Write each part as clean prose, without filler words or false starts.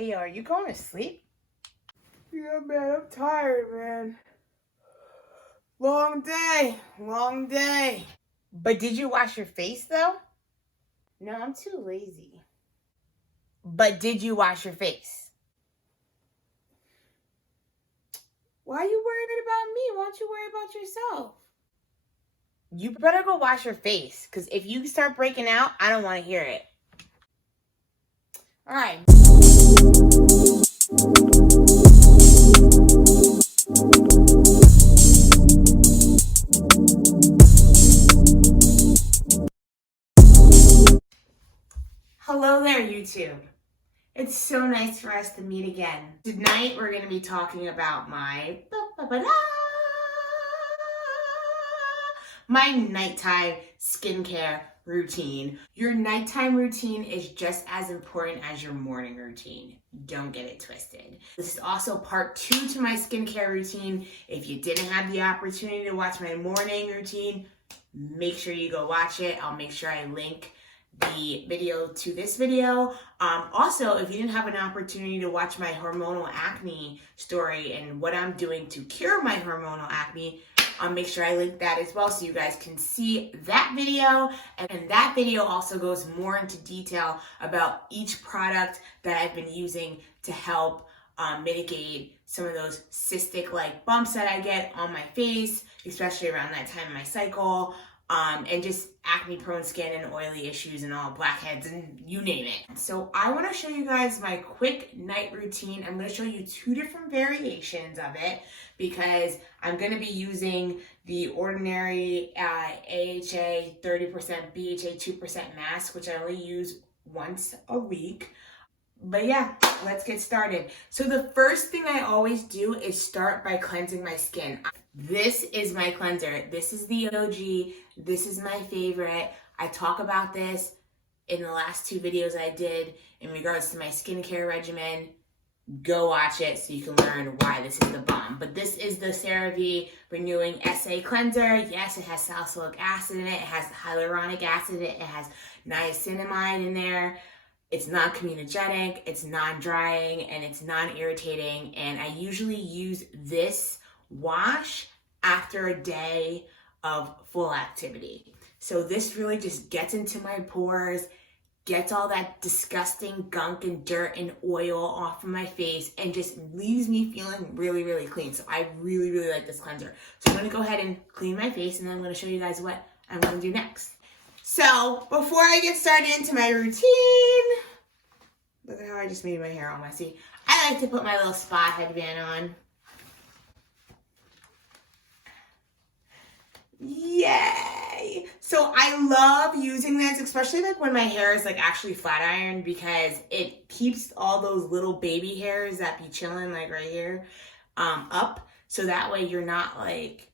Hey, are you going to sleep? Yeah, man, I'm tired, man. Long day, long day. But did you wash your face, though? No, I'm too lazy. But did you wash your face? Why are you worried about me? Why don't you worry about yourself? You better go wash your face, because if you start breaking out, I don't want to hear it. All right. Hello there, YouTube. It's so nice for us to meet again. Tonight, we're going to be talking about my nighttime skincare routine. Your nighttime routine is just as important as your morning routine. Don't get it twisted. This is also part 2 to my skincare routine. If you didn't have the opportunity to watch my morning routine, make sure you go watch it. I'll make sure I link the video to this video. Also, if you didn't have an opportunity to watch my hormonal acne story and what I'm doing to cure my hormonal acne, I'll make sure I link that as well so you guys can see that video. And that video also goes more into detail about each product that I've been using to help mitigate some of those cystic-like bumps that I get on my face, especially around that time of my cycle. And just acne-prone skin and oily issues and all blackheads and you name it. So I want to show you guys my quick night routine. I'm going to show you 2 different variations of it because I'm going to be using the ordinary AHA 30% BHA 2% mask, which I only use once a week. But yeah, let's get started. So the first thing I always do is start by cleansing my skin. This is my cleanser. This is the OG. This is my favorite. I talk about this in the last 2 videos I did in regards to my skincare regimen. Go watch it so you can learn why this is the bomb. But this is the Cerave Renewing SA Cleanser. Yes, it has salicylic acid in it. It has hyaluronic acid in it. It has niacinamide in there. It's not comedogenic, it's non-drying, and it's non-irritating. And I usually use this wash after a day of full activity. So this really just gets into my pores, gets all that disgusting gunk and dirt and oil off of my face, and just leaves me feeling really, really clean. So I really, really like this cleanser. So I'm gonna go ahead and clean my face, and then I'm gonna show you guys what I'm gonna do next. So before I get started into my routine, look at how I just made my hair all messy. I like to put my little spa headband on. Yay! So I love using this, especially like when my hair is like actually flat ironed, because it keeps all those little baby hairs that be chilling like right here up. So that way you're not like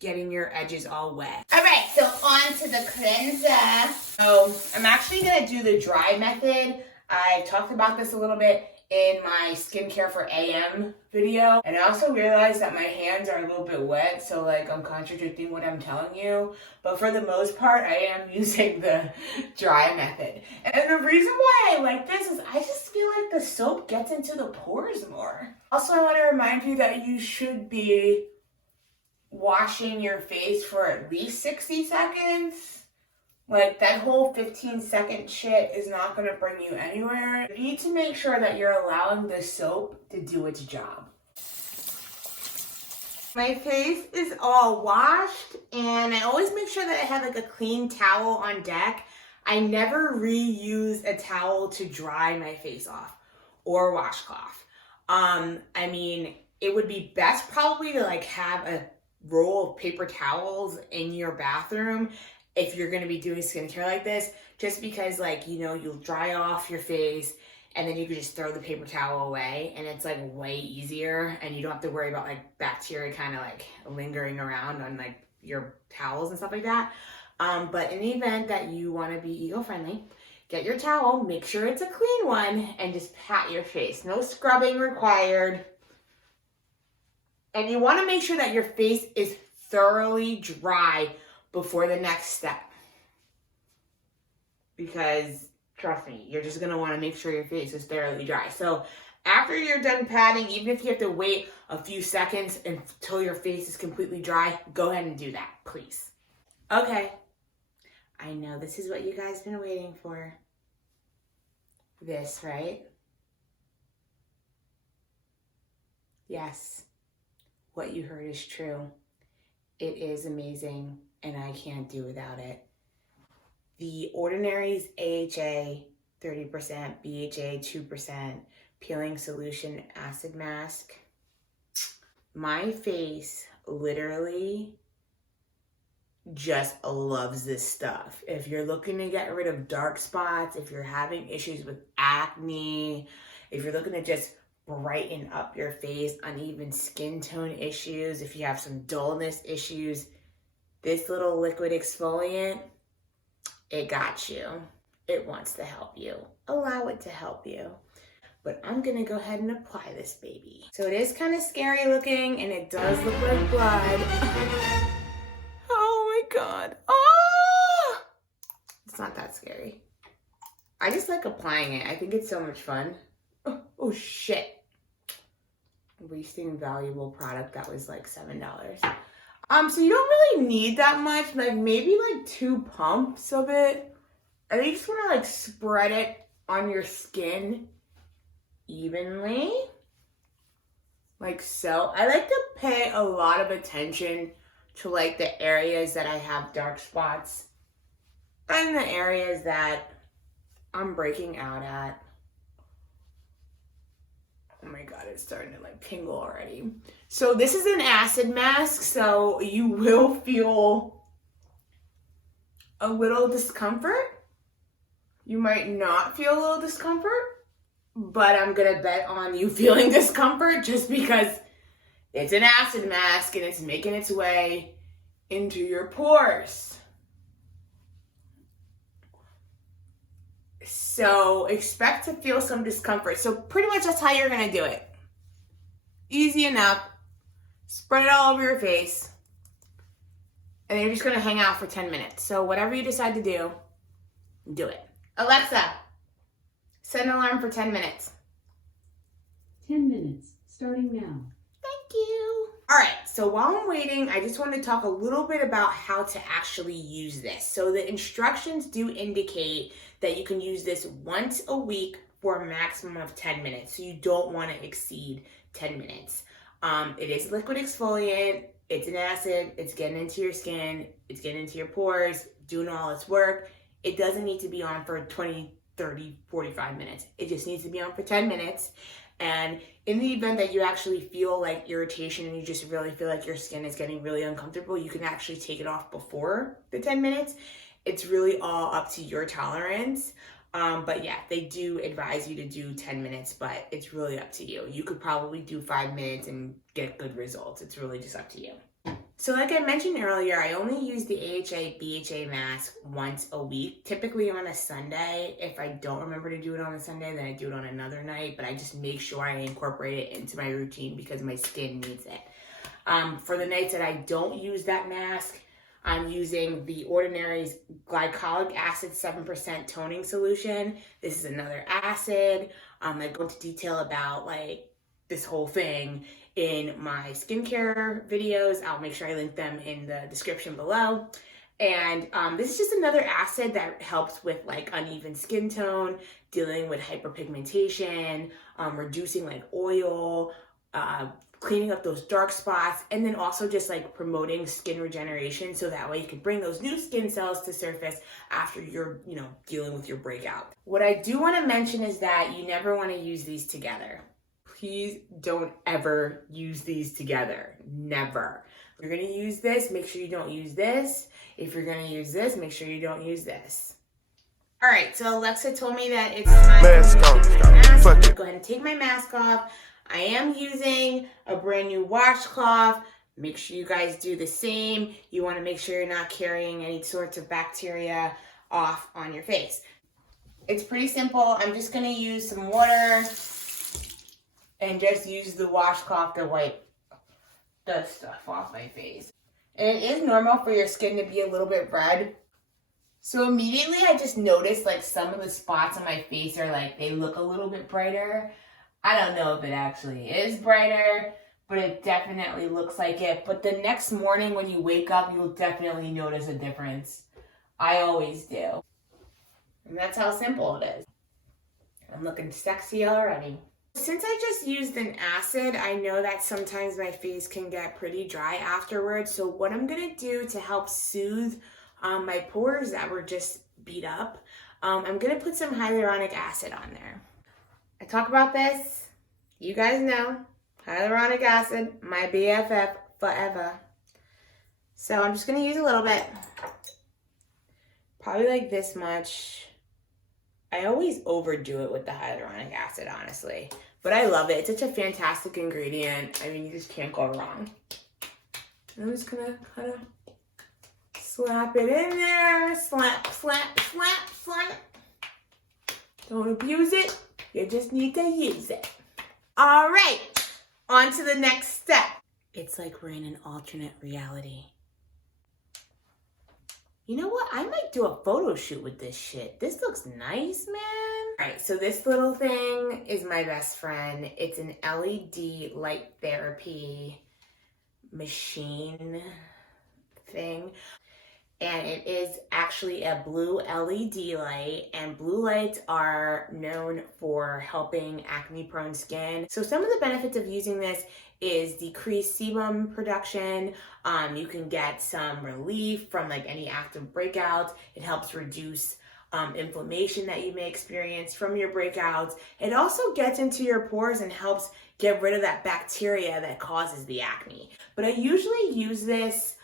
getting your edges all wet. All right, so on to the cleanser. So I'm actually gonna do the dry method. I talked about this a little bit in my skincare for AM video. And I also realized that my hands are a little bit wet, so like I'm contradicting what I'm telling you. But for the most part, I am using the dry method. And the reason why I like this is I just feel like the soap gets into the pores more. Also, I want to remind you that you should be washing your face for at least 60 seconds. Like that whole 15-second shit is not going to bring you anywhere. You need to make sure that you're allowing the soap to do its job. My face is all washed, and I always make sure that I have like a clean towel on deck. I never reuse a towel to dry my face off or washcloth. I mean, it would be best probably to like have a roll of paper towels in your bathroom if you're going to be doing skincare like this, just because like, you know, you'll dry off your face and then you can just throw the paper towel away, and it's like way easier, and you don't have to worry about like bacteria kind of like lingering around on like your towels and stuff like that. But in the event that you want to be eco-friendly, get your towel, make sure it's a clean one, and just pat your face. No scrubbing required. And you want to make sure that your face is thoroughly dry before the next step. Because Trust me, you're just gonna wanna make sure your face is thoroughly dry. So after you're done patting, even if you have to wait a few seconds until your face is completely dry, go ahead and do that, please. Okay, I know this is what you guys been waiting for. This, right? Yes, what you heard is true. It is amazing, and I can't do without it. The Ordinary's AHA 30%, BHA 2%, peeling solution acid mask. My face literally just loves this stuff. If you're looking to get rid of dark spots, if you're having issues with acne, if you're looking to just brighten up your face, uneven skin tone issues, if you have some dullness issues, this little liquid exfoliant, it got you. It wants to help you. Allow it to help you. But I'm gonna go ahead and apply this baby. So it is kind of scary looking, and it does look like blood. Oh my God. Oh! It's not that scary. I just like applying it. I think it's so much fun. Oh shit. Wasting valuable product that was like $7. So you don't really need that much, like maybe like 2 pumps of it. And you just want to like spread it on your skin evenly, like so. I like to pay a lot of attention to like the areas that I have dark spots and the areas that I'm breaking out at. Oh my God, it's starting to like tingle already. So this is an acid mask, so you will feel a little discomfort. You might not feel a little discomfort, but I'm gonna bet on you feeling discomfort just because it's an acid mask and it's making its way into your pores. So expect to feel some discomfort. So pretty much that's how you're gonna do it. Easy enough. Spread it all over your face. And then you're just gonna hang out for 10 minutes. So whatever you decide to do it. Alexa, set an alarm for 10 minutes. 10 minutes, starting now. Thank you. All right, so while I'm waiting, I just want to talk a little bit about how to actually use this. So the instructions do indicate that you can use this once a week for a maximum of 10 minutes. So you don't want to exceed 10 minutes. It is liquid exfoliant. It's an acid. It's getting into your skin. It's getting into your pores, doing all its work. It doesn't need to be on for 20, 30, 45 minutes. It just needs to be on for 10 minutes. And in the event that you actually feel like irritation and you just really feel like your skin is getting really uncomfortable, you can actually take it off before the 10 minutes. It's really all up to your tolerance. But yeah, they do advise you to do 10 minutes, but it's really up to you. You could probably do 5 minutes and get good results. It's really just up to you. So like I mentioned earlier, I only use the AHA BHA mask once a week, typically on a Sunday. If I don't remember to do it on a Sunday, then I do it on another night, but I just make sure I incorporate it into my routine because my skin needs it. For the nights that I don't use that mask, I'm using the Ordinary's Glycolic acid 7% toning solution. This is another acid. I go into detail about like this whole thing in my skincare videos. I'll make sure I link them in the description below. And this is just another acid that helps with like uneven skin tone, dealing with hyperpigmentation, reducing like oil, cleaning up those dark spots, and then also just like promoting skin regeneration so that way you can bring those new skin cells to surface after you're, dealing with your breakout. What I do want to mention is that you never want to use these together. Please don't ever use these together. Never. If you're going to use this, make sure you don't use this. If you're going to use this, make sure you don't use this. All right, so Alexa told me that it's time to take my mask. I'm gonna go ahead and take my mask off. I am using a brand new washcloth. Make sure you guys do the same. You want to make sure you're not carrying any sorts of bacteria off on your face. It's pretty simple. I'm just going to use some water and just use the washcloth to wipe the stuff off my face. And it is normal for your skin to be a little bit red. So immediately I just noticed like some of the spots on my face are like, they look a little bit brighter. I don't know if it actually is brighter, but it definitely looks like it. But the next morning when you wake up, you'll definitely notice a difference. I always do. And that's how simple it is. I'm looking sexy already. Since I just used an acid, I know that sometimes my face can get pretty dry afterwards. So what I'm gonna do to help soothe my pores that were just beat up, I'm gonna put some hyaluronic acid on there. I talk about this, you guys know, hyaluronic acid, my BFF forever. So I'm just gonna use a little bit, probably like this much. I always overdo it with the hyaluronic acid, honestly, but I love it. It's such a fantastic ingredient. I mean, you just can't go wrong. I'm just gonna kind of slap it in there, slap, slap, slap, slap. Don't abuse it, you just need to use it. All right, on to the next step. It's like we're in an alternate reality. You know what? I might do a photo shoot with this shit. This looks nice, man. All right, so this little thing is my best friend. It's an LED light therapy machine thing. And it is actually a blue LED light, and blue lights are known for helping acne-prone skin. So some of the benefits of using this is decreased sebum production. You can get some relief from like any active breakouts. It helps reduce inflammation that you may experience from your breakouts. It also gets into your pores and helps get rid of that bacteria that causes the acne. But I usually use this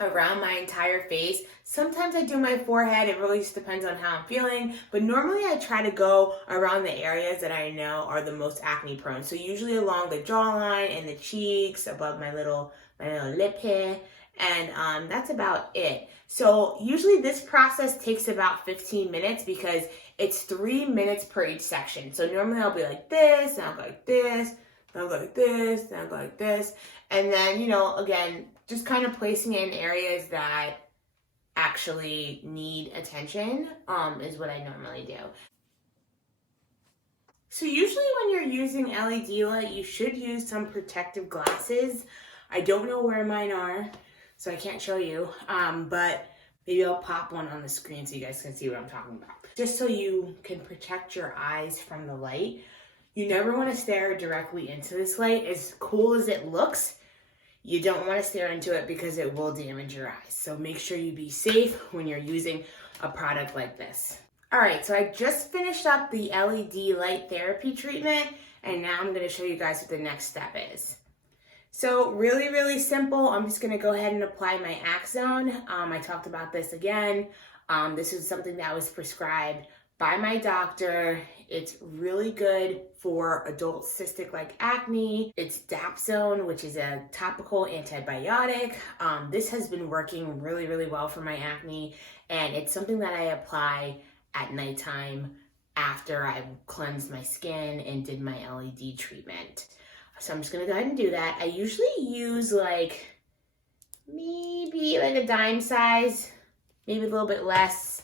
around my entire face. Sometimes I do my forehead. It really just depends on how I'm feeling. But normally I try to go around the areas that I know are the most acne prone. So usually along the jawline and the cheeks, above my little lip hair. And that's about it. So usually this process takes about 15 minutes because it's 3 minutes per each section. So normally I'll be like this, and I'll go like this, and I'll go like this, and I'll go like this. And then, you know, again, just kind of placing it in areas that actually need attention is what I normally do. So usually when you're using LED light, you should use some protective glasses. I don't know where mine are, so I can't show you, but maybe I'll pop one on the screen so you guys can see what I'm talking about. Just so you can protect your eyes from the light. You never want to stare directly into this light. As cool as it looks, you don't want to stare into it because it will damage your eyes. So make sure you be safe when you're using a product like this. All right, so I just finished up the LED light therapy treatment, and now I'm going to show you guys what the next step is. So really, really simple. I'm just going to go ahead and apply my Axone. I talked about this again. This is something that was prescribed by my doctor. It's really good for adult cystic-like acne. It's Dapsone, which is a topical antibiotic. This has been working really, really well for my acne, and it's something that I apply at nighttime after I've cleansed my skin and did my LED treatment. So I'm just gonna go ahead and do that. I usually use like maybe like a dime size, maybe a little bit less.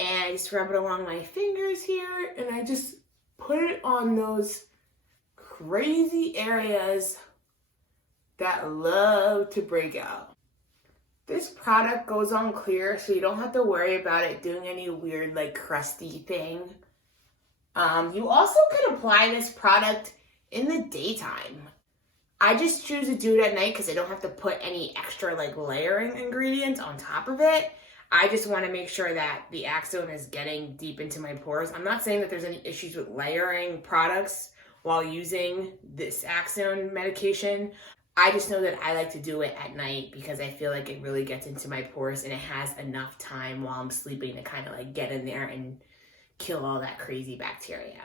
And I just rub it along my fingers here, and I just put it on those crazy areas that love to break out. This product goes on clear, so you don't have to worry about it doing any weird like crusty thing. You also can apply this product in the daytime. I just choose to do it at night because I don't have to put any extra like layering ingredients on top of it. I just want to make sure that the Axone is getting deep into my pores. I'm not saying that there's any issues with layering products while using this Axone medication. I just know that I like to do it at night because I feel like it really gets into my pores and it has enough time while I'm sleeping to kind of like get in there and kill all that crazy bacteria.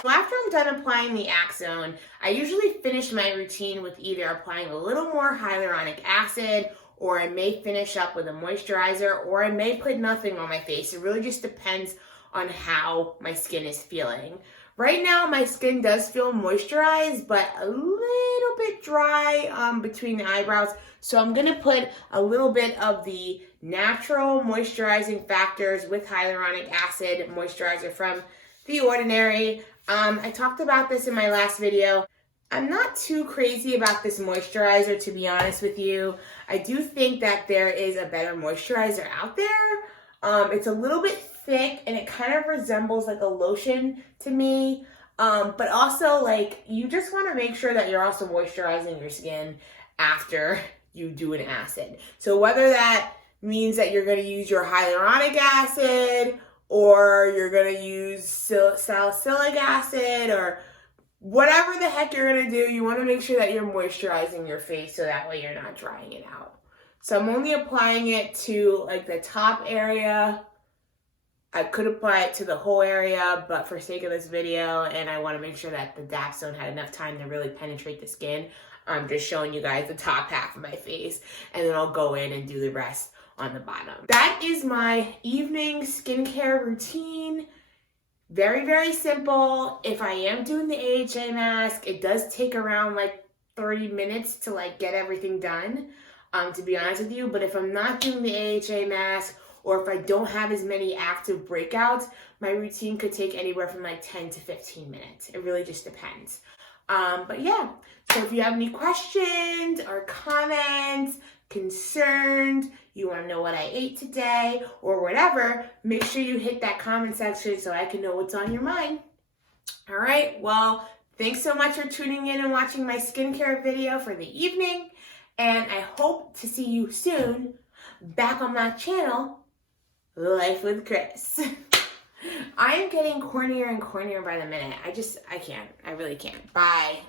So after I'm done applying the Axone, I usually finish my routine with either applying a little more hyaluronic acid, or I may finish up with a moisturizer, or I may put nothing on my face. It really just depends on how my skin is feeling. Right now, my skin does feel moisturized, but a little bit dry between the eyebrows. So I'm going to put a little bit of the natural moisturizing factors with hyaluronic acid moisturizer from The Ordinary. I talked about this in my last video. I'm not too crazy about this moisturizer, to be honest with you. I do think that there is a better moisturizer out there. It's a little bit thick and it kind of resembles like a lotion to me. But also, like, you just want to make sure that you're also moisturizing your skin after you do an acid. So whether that means that you're going to use your hyaluronic acid or you're going to use salicylic acid or whatever the heck you're going to do, you want to make sure that you're moisturizing your face so that way you're not drying it out. So I'm only applying it to like the top area. I could apply it to the whole area, but for sake of this video, and I want to make sure that the DAP zone had enough time to really penetrate the skin, I'm just showing you guys the top half of my face, and then I'll go in and do the rest on the bottom. That is my evening skincare routine. Very, very simple. If I am doing the AHA mask, it does take around like 30 minutes to like get everything done, to be honest with you. But if I'm not doing the AHA mask, or if I don't have as many active breakouts, my routine could take anywhere from like 10 to 15 minutes. It really just depends. But yeah, so if you have any questions or comments, concerned, you want to know what I ate today or whatever, make sure you hit that comment section so I can know what's on your mind. All right, well, thanks so much for tuning in and watching my skincare video for the evening. And I hope to see you soon back on my channel, Life with Chris. I am getting cornier and cornier by the minute. I can't. I really can't. Bye.